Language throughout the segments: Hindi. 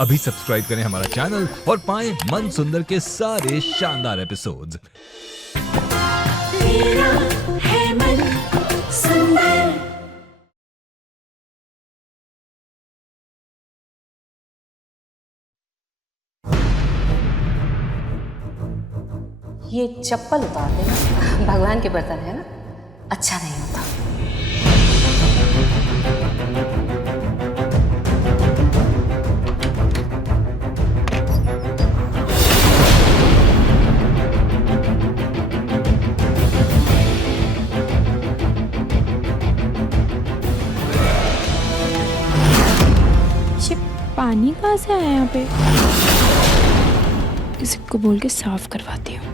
अभी सब्सक्राइब करें हमारा चैनल और पाएं मन सुंदर के सारे शानदार एपिसोड्स। तेरा है मन सुंदर। ये चप्पल उतार देना, भगवान के बर्तन है ना, अच्छा नहीं होता। ये पानी कहाँ से आया यहाँ पे? किसी को बोल के साफ करवाती हूँ।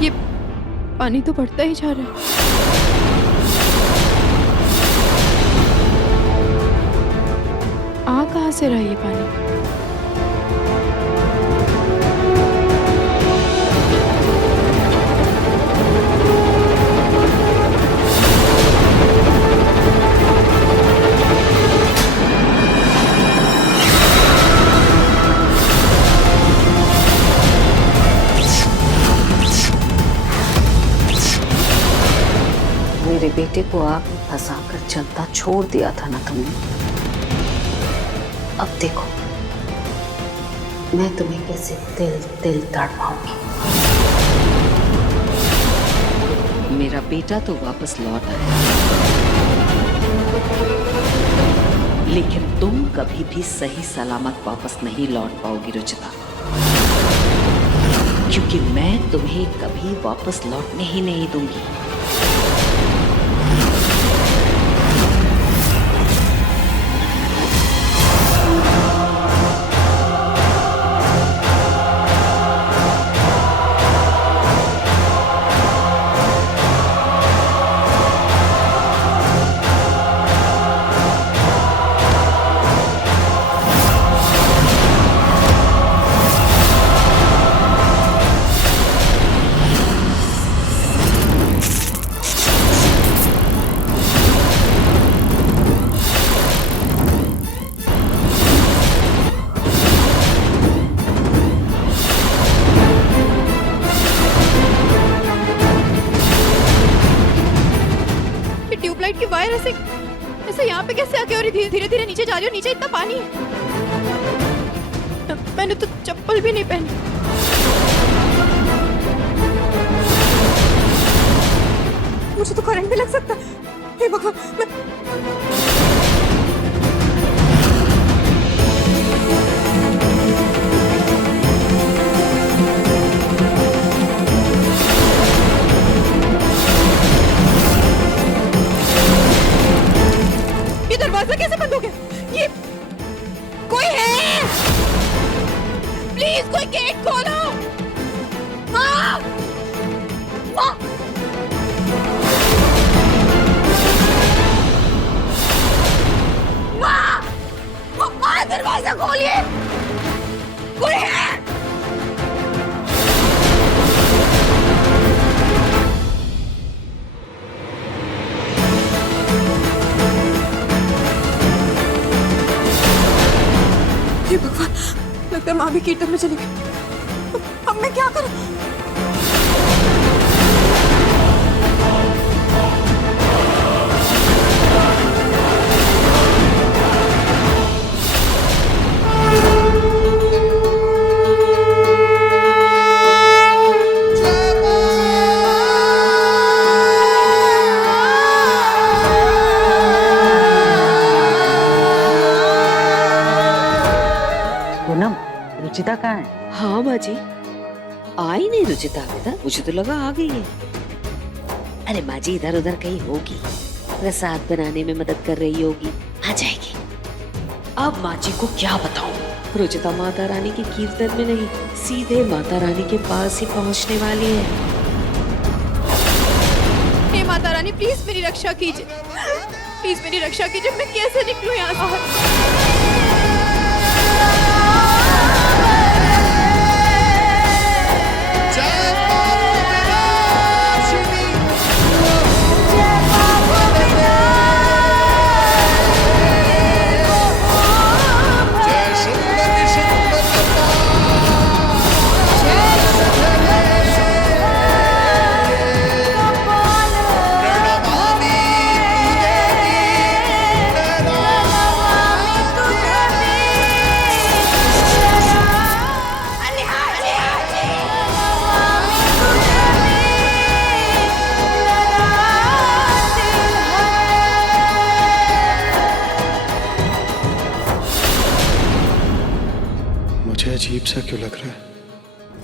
ये पानी तो बढ़ता ही जा रहा है। आ कहाँ से रहा ये पानी? मेरे बेटे को आग में फंसाकर चलता छोड़ दिया था ना तुमने। अब देखो मैं तुम्हें कैसे दिल दिल तड़पाऊंगी। मेरा बेटा तो वापस लौट आया, लेकिन तुम कभी भी सही सलामत वापस नहीं लौट पाओगी रुचिता, क्योंकि मैं तुम्हें कभी वापस लौटने ही नहीं दूंगी। ट्यूबलाइट की वायर ऐसे ऐसे यहाँ पे कैसे आके, और धीरे धीरे नीचे जा रही हो? नीचे इतना पानी है। मैंने तो चप्पल भी नहीं पहनी। मुझे तो करंट भी लग सकता है। हे भगवान, ये दरवाजा कैसे बंद हो गया? ये कोई है? प्लीज कोई गेट खोलो। माँ! माँ! माँ! माँ, दरवाजा खोलिए, कोई है? हे भगवान, लगता है माँ भी कीर्तन में चली गई। अब मैं क्या करूं? पूनम, रुचिता कहाँ है? हाँ माँ जी, आई नहीं रुचिता अभी तक, मुझे तो लगा आ गई है। अरे माँ जी इधर उधर कहीं होगी, प्रसाद बनाने में मदद कर रही होगी, आ जाएगी। अब माँ जी को क्या बताऊं, रुचिता माता रानी के कीर्तन में नहीं, सीधे माता रानी के पास ही पहुंचने वाली है। हे माता रानी प्लीज मेरी रक्षा कीजिए, प्लीज मेरी रक्षा कीजिए, मैं कैसे निकलूं यहाँ से? मुझे अजीब सा क्यों लग रहा है?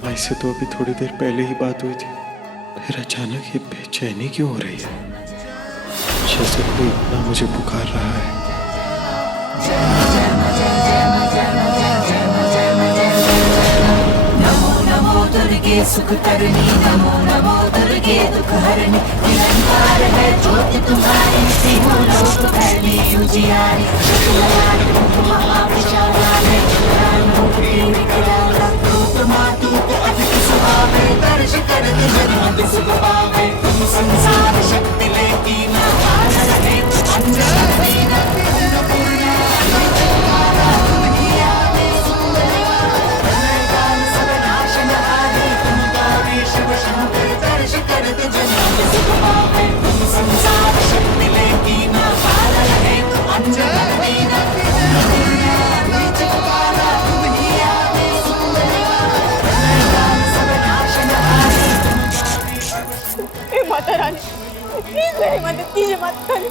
माई से तो अभी थोड़ी देर पहले ही बात हुई थी, फिर अचानक ये बेचैनी क्यों हो रही है? जैसे कोई इतना मुझे पुकार रहा है। नमो नमो दुर्गे सुख करनी, नमो नमो दुर्गे दुख हरनी, निरंकार है ज्योति तुम्हारी, तीनों लोक फैली उजियारी। महाविशालालय ज्ञानमूर्ति विकराल, दूत मातूत अतिथि सुभावे, दर्श कर जन मत सुख पावे। तुम संसार शक्ति लेकी ना पार रहे, अंजन दीन अन्नपूर्णा अन्नपूर्णा, तुम ही आदि सुंदर प्रलयकाल सब नाशनहारी, तुम गावे शिव शंकर, दर्श कर जन मत सुख पावे। तुम संसार शक्ति लेकी ना पार रहे, अंजन दीन अन्नपूर्णा अन्नपूर्णा, तुम ही आदि सुंदर प्रलयकाल सब नाशनहारी। हे माता रानी प्लीज मेरी मदद कीजिए माता रानी,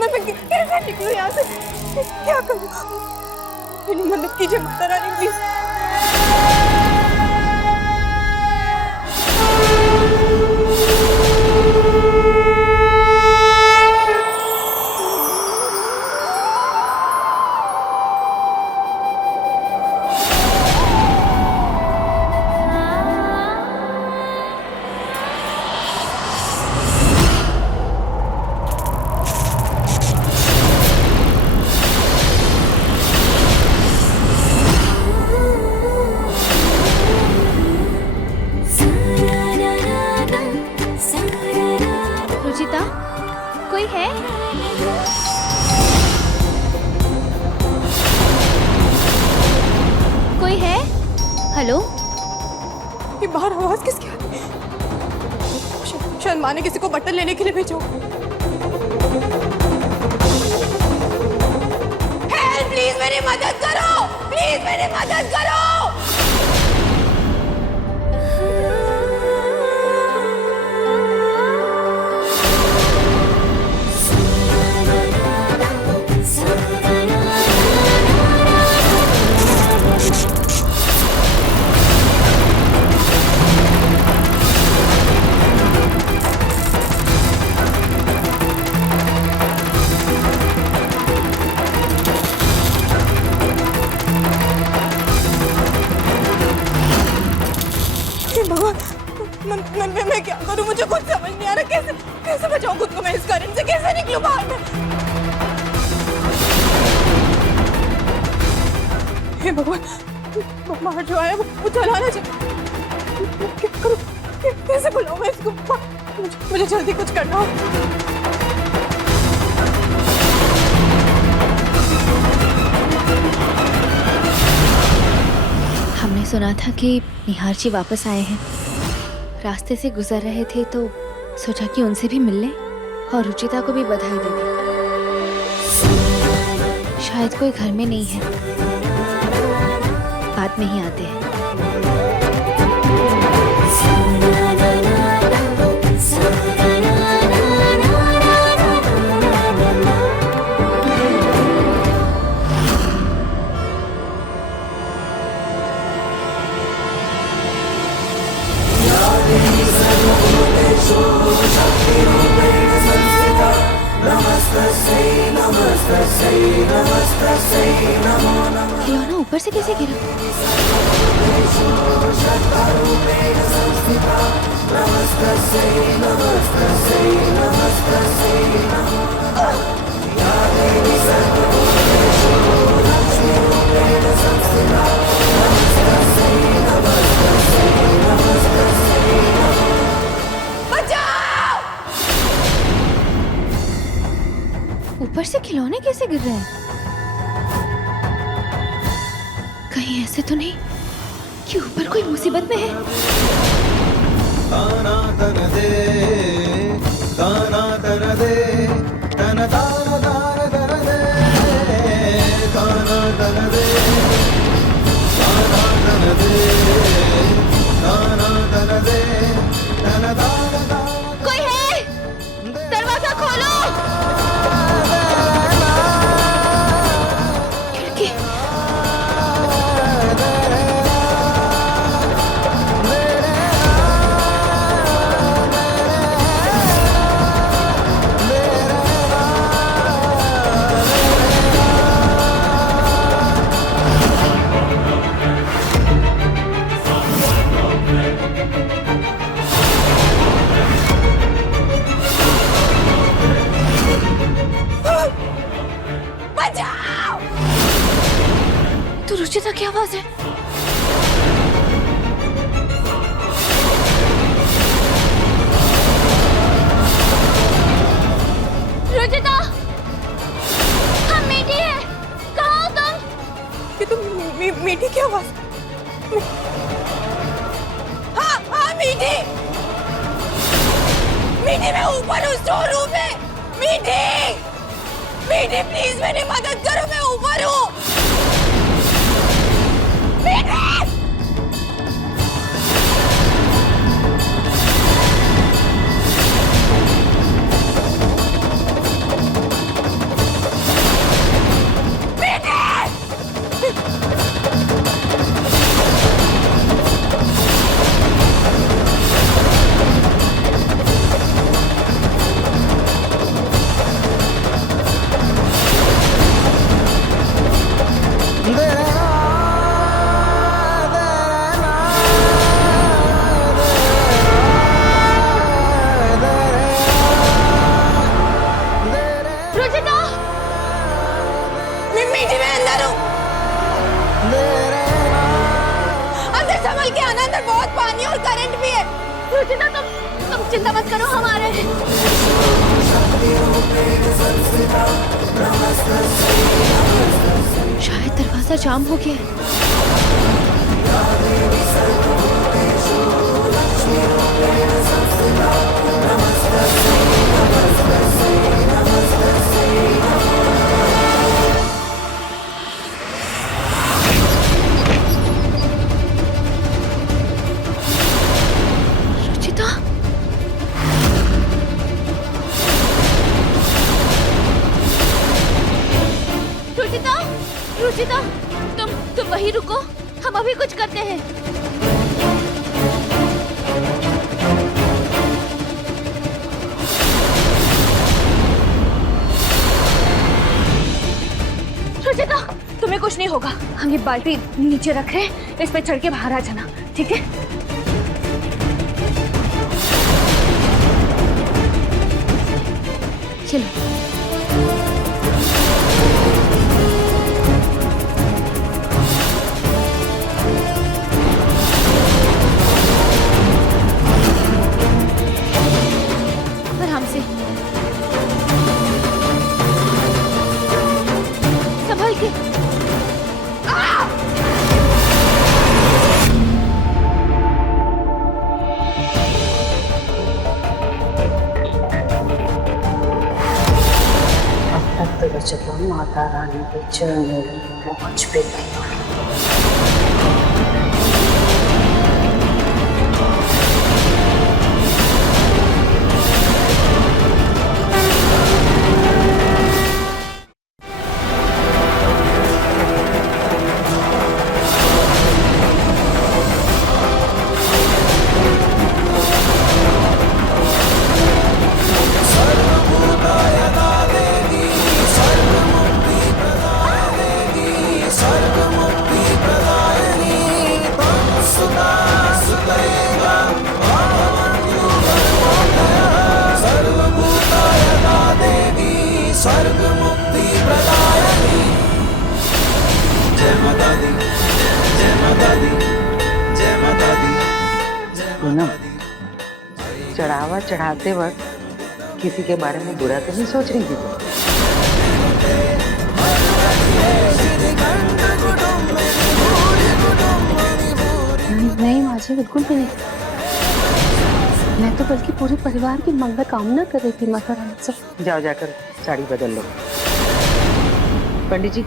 मैं कैसे निकलूं यहाँ से, क्या करूं? मेरी मदद कीजिए माता रानी प्लीज। रुचिता, कोई है? कोई है? हेलो? ये बाहर आवाज किसकी आ रही है? शायद माँ ने किसी को बटन लेने के लिए भेजा हो। हेल्प प्लीज मेरी मदद करो, प्लीज मेरी मदद करो। मैं क्या करूं, मुझे कुछ समझ नहीं आ रहा, कैसे कैसे बचाऊं खुद को मैं इस करंट से, कैसे निकलूं बाहर में? हे भगवान, बाहर जो आया वो चलाना चाहिए। क्या करूं, कैसे बुलाऊं मैं इसको? मुझे जल्दी कुछ करना हो। हमने सुना था कि निहार जी वापस आए हैं। रास्ते से गुजर रहे थे तो सोचा कि उनसे भी मिल लें और रुचिता को भी बधाई दे दें। शायद कोई घर में नहीं है, बाद में ही आते हैं। खिलौना ऊपर से कैसे गिरा? ऊपर से खिलौने कैसे गिर रहे हैं? कहीं ऐसे तो नहीं कि ऊपर कोई मुसीबत में है? कोई है? दरवाजा खोलो। खिड़की। तो रुचिता की आवाज है। रुचिता, हम मीठी है। कहाँ हो तुम? ये तो मीठी की आवाज। हाँ हाँ मीठी, मीठी मैं ऊपर हूँ स्टोर रूम में। मीठी, मीठी प्लीज मेरी मदद करो, मैं ऊपर हूँ। रुचिता, तुम चिंता मत करो, हम आ रहे हैं। शायद दरवाजा जाम हो गया है। रुचिता, तुम वहीं रुको, हम अभी कुछ करते हैं। रुचिता, तुम्हें कुछ नहीं होगा। हम ये बाल्टी नीचे रख रहे हैं, इस पे चढ़ के बाहर आ जाना, ठीक है? चलो। संभल के। अब तक तो रुचिता माता रानी के चरणों में पहुंच भी गई। पूनम, चढ़ावा चढ़ाते वक्त किसी के बारे में बुरा तो नहीं सोच रही थी तुम? नहीं माँ जी, बिल्कुल भी नहीं। मैं तो बल्कि पूरे परिवार की मंगल कामना कर रही थी माता रानी से। जाओ जाकर साड़ी बदल लो। पंडित जी,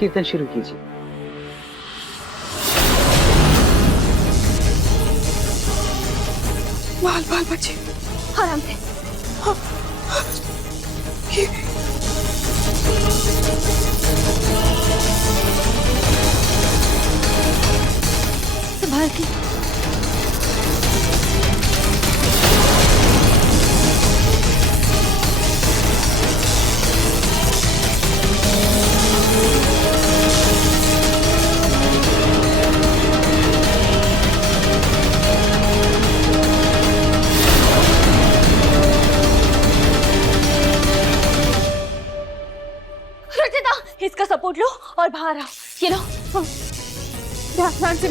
कीर्तन शुरू कीजिए। बाल बाल बच्चे आराम से। संभाल के। रुचिता, इसका सपोर्ट लो और बाहर आओ। ये लो। ध्यान से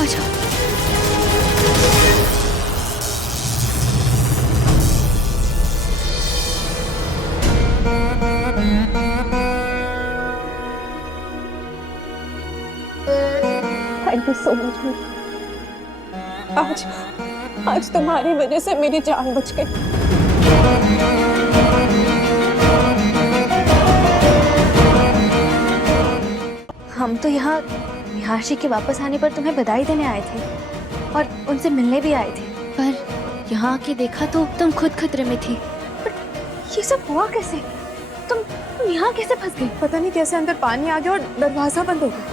आ जाओ। Thank you so much. आज तुम्हारी वजह से मेरी जान बच गई। हम तो यहाँ निहारशी के वापस आने पर तुम्हें बधाई देने आए थे और उनसे मिलने भी आए थे, पर यहाँ आके देखा तो तुम खुद खतरे में थी। पर ये सब हुआ कैसे? तुम यहाँ कैसे फंस गई? पता नहीं कैसे अंदर पानी आ गया और दरवाजा बंद हो गया,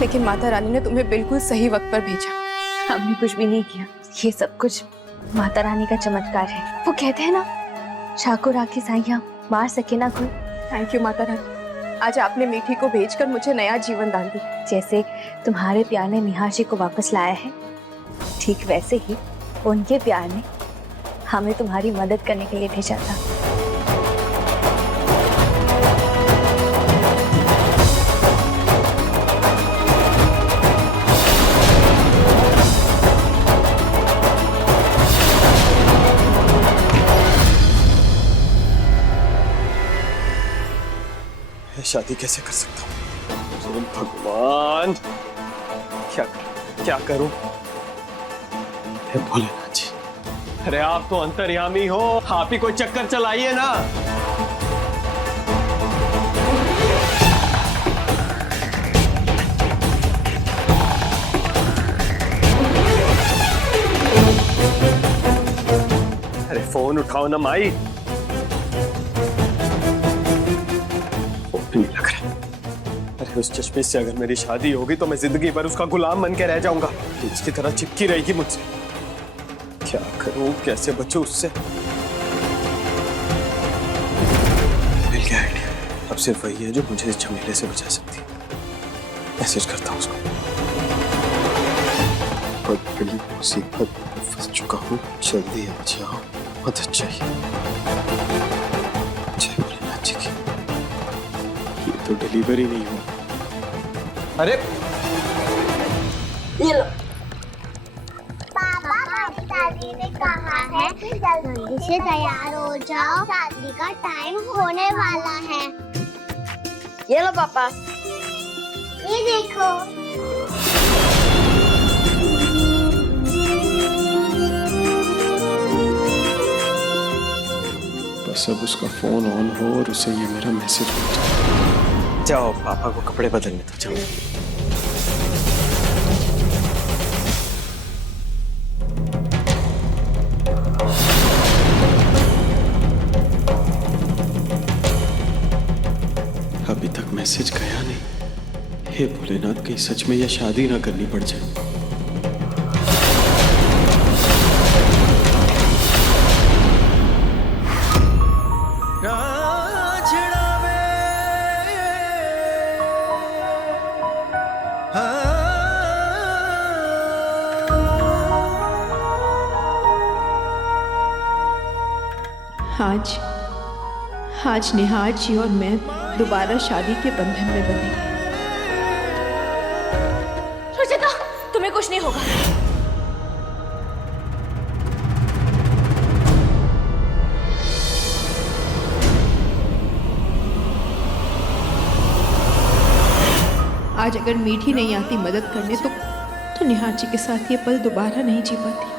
लेकिन माता रानी ने तुम्हें बिल्कुल सही वक्त पर भेजा। हमने कुछ भी नहीं किया, ये सब कुछ माता रानी का चमत्कार है। वो कहते हैं ना, ठाकुर आके साइया मार सके ना कोई। थैंक यू माता रानी, आज आपने मीठी को भेजकर मुझे नया जीवन दान दिया। जैसे तुम्हारे प्यार ने निहारशी को वापस लाया है, ठीक वैसे ही उनके प्यार ने हमें तुम्हारी मदद करने के लिए भेजा था। शादी कैसे कर सकता हूँ? भगवान, क्या क्या करूं? हे भोलेनाथ जी, अरे आप तो अंतर्यामी हो, आप ही कोई चक्कर चलाइए ना। अरे फोन उठाओ ना माई। नहीं लग रहा। अरे उस चश्मे से अगर मेरी शादी होगी तो मैं जिंदगी भर उसका गुलाम बन के रह जाऊंगा, उसकी तरह चिपकी रहेगी मुझसे। क्या करूं, कैसे बचूं उससे? मिल गया आइडिया। अब सिर्फ वही है जो मुझे इस झमेले से बचा सकती है। मैसेज करता हूं उसको। बड़ी मुसीबत में फंस चुका हूं, जल्दी आ जाओ, मदद चाहिए। जय भोलेनाथ जी की। तो डिलीवरी नहीं हुआ। अरे ये लो। पापा, दादी ने कहा है जल्दी से तैयार हो जाओ, शादी का टाइम होने वाला है। ये लो पापा। ये देखो। बस अब उसका फोन ऑन हो और उसे ये मेरा मैसेज पहुंचे। जाओ पापा को कपड़े बदलने तो जाओ। अभी तक मैसेज गया नहीं। हे भोलेनाथ, कहीं सच में यह शादी ना करनी पड़ जाए। आज निहार जी और मैं दोबारा शादी के बंधन में बंधेंगे। रुचिता, तुम्हें कुछ नहीं होगा। आज अगर मीठी नहीं आती मदद करने तो निहार जी के साथ ये पल दोबारा नहीं जी पाती।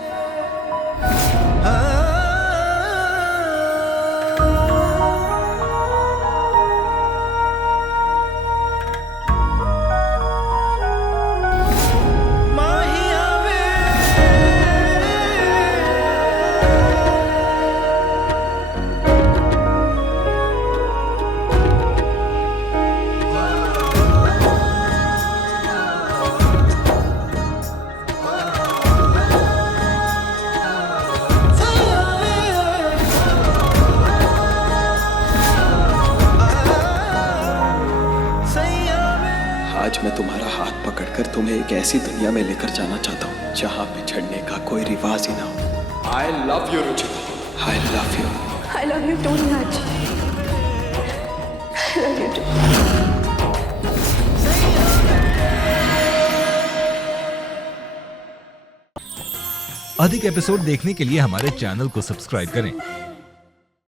आज मैं तुम्हारा हाथ पकड़कर तुम्हें एक ऐसी दुनिया में लेकर जाना चाहता हूँ जहाँ बिछड़ने का कोई रिवाज ही ना हो। I love you Ruchita, I love you. I love you too, Nihar ji. I love you too। अधिक एपिसोड देखने के लिए हमारे चैनल को सब्सक्राइब करें